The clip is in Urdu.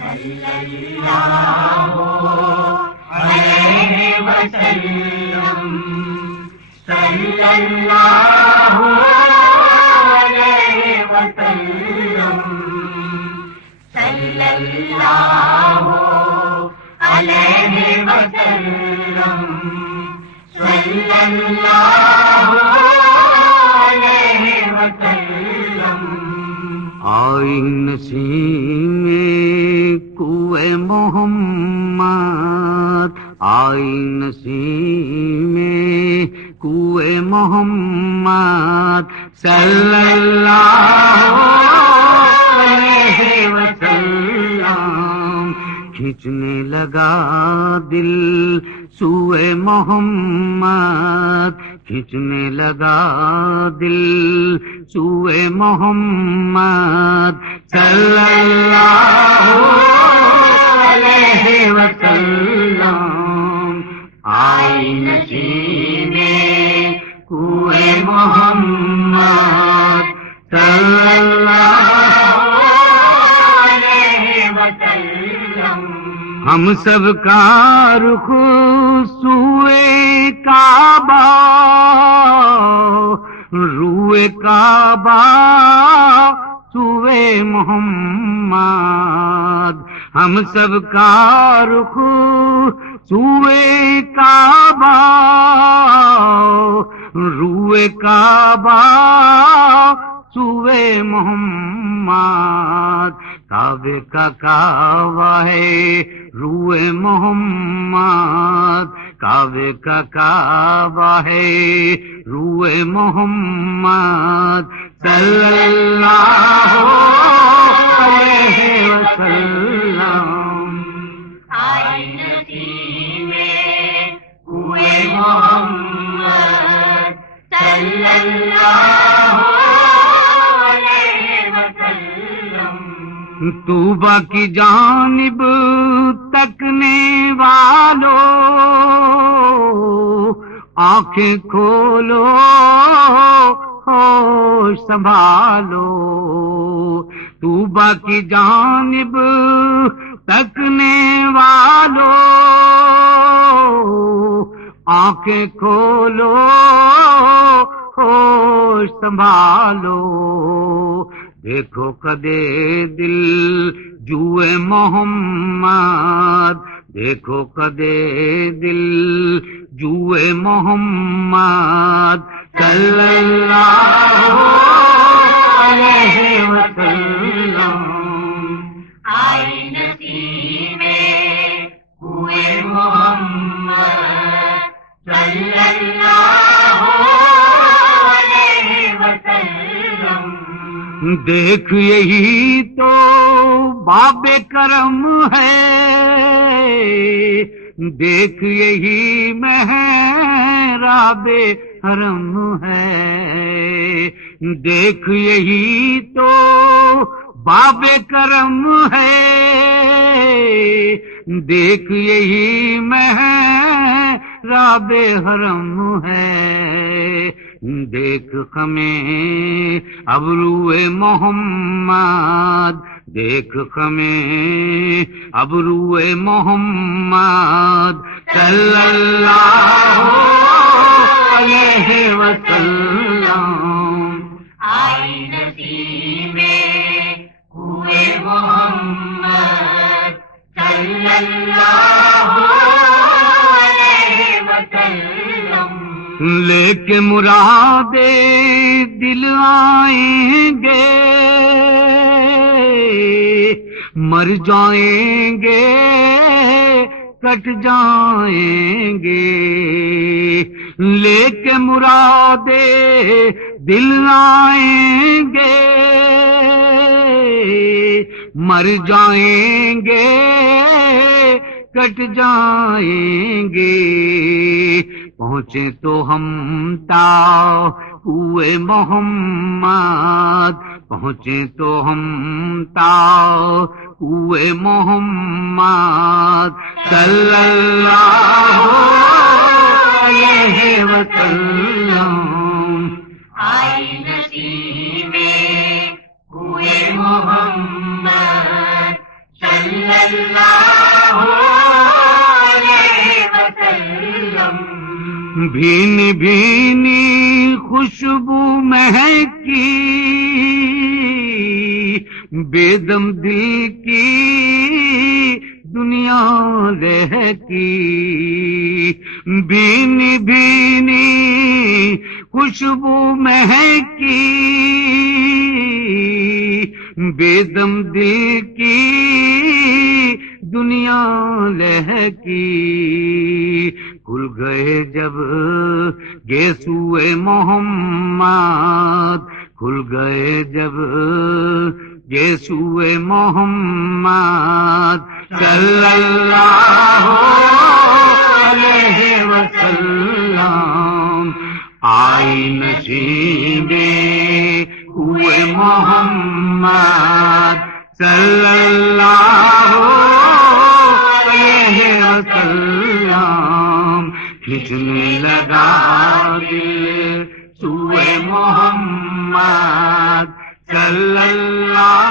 صلی اللہ علیہ وسلم، صلی اللہ علیہ وسلم، صلی اللہ علیہ وسلم، صلی اللہ علیہ وسلم۔ آئی نسیم کوئے محمد، آئی نسیم کوئے محمد، صلی اللہ علیہ وسلم۔ کھینچنے لگا دل سوئے محمد، کھینچنے لگا دل سوئے محمد، صلی اللہ علیہ وسلم۔ آئی نسیم کوئے محمد، صلی اللہ علیہ وسلم۔ ہم سب کا رخ سوئے کعبہ، روئے کعبہ سوئے محمد، ہم سب کا رخ سوئے کعبہ، روئے کعبہ سوئے محمد۔ کعبے کا کعبہ ہے روئے محمد، کعبے کا کعبہ ہے روئے محمد، صلی اللہ علیہ وسلم۔ آئی نسیم کوئے محمد، صلی اللہ علیہ وسلم۔ طوبہ کی جانب تکنے والو آنکھیں کھولو ہوش سنبھالو، طوبہ کی جانب تکنے والو آنکھیں کھولو ہوش سنبھالو۔ دیکھو قدے دل جوئے محمد، دیکھو قدے دل جوئے محمد، صلی اللہ علیہ وسلم۔ آئی نسیم کوئے محمد، صلی اللہ علیہ وسلم۔ دیکھ یہی تو باب کرم ہے، دیکھ یہی محراب حرم ہے، دیکھ یہی تو باب کرم ہے، دیکھ یہی محراب حرم ہے۔ دیکھ خمیں ابروئے محمد، دیکھ خمیں ابروئے محمد، صلی اللہ علیہ وسلم۔ آئی نسیم کوئے محمد، صلی اللہ علیہ وسلم۔ لے کے مرادے دل آئیں گے، مر جائیں گے کٹ جائیں گے، لے کے مرادے دل آئیں گے، مر جائیں گے کٹ جائیں گے۔ پہنچے تو ہم تا ہوئے محمد، پہنچے تو ہم تا ہوئے محمد، صلی اللہ علیہ وسلم۔ آئی نسیم کوئے محمد، صلی اللہ علیہ وسلم بھینی بھینی خوشبو مہکی بے دم دل کی دنیا رہتی بھینی بھینی خوشبو مہکی بے دم دل کی دنیا لہکی کھل گئے جب گیسوئے محمد کھل گئے جب گیسوئے محمد صلی اللہ علیہ وسلم آئی نصیبے ہوئے محمد صلی اللہ علیہ وسلم کھینچنے لگا دل سوئے محمد صلی اللہ